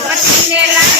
parpadear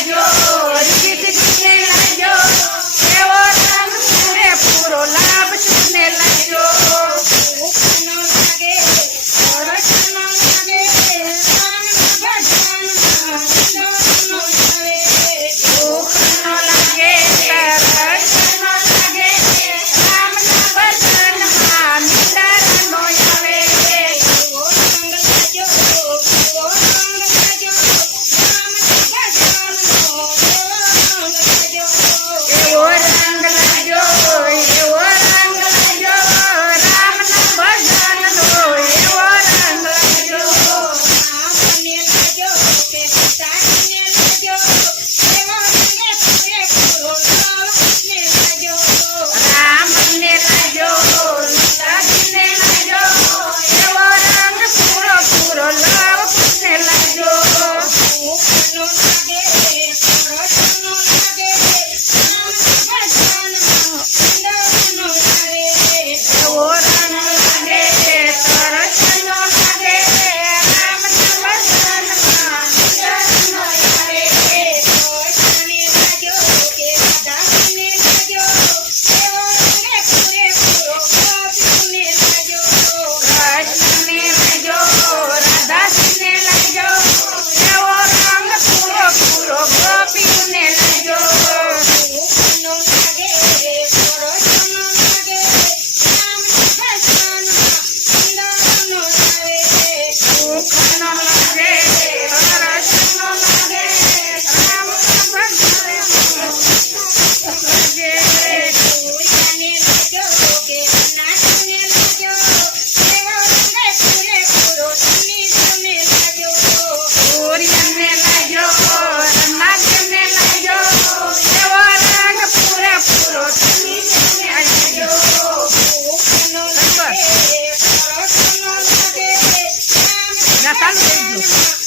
Yes.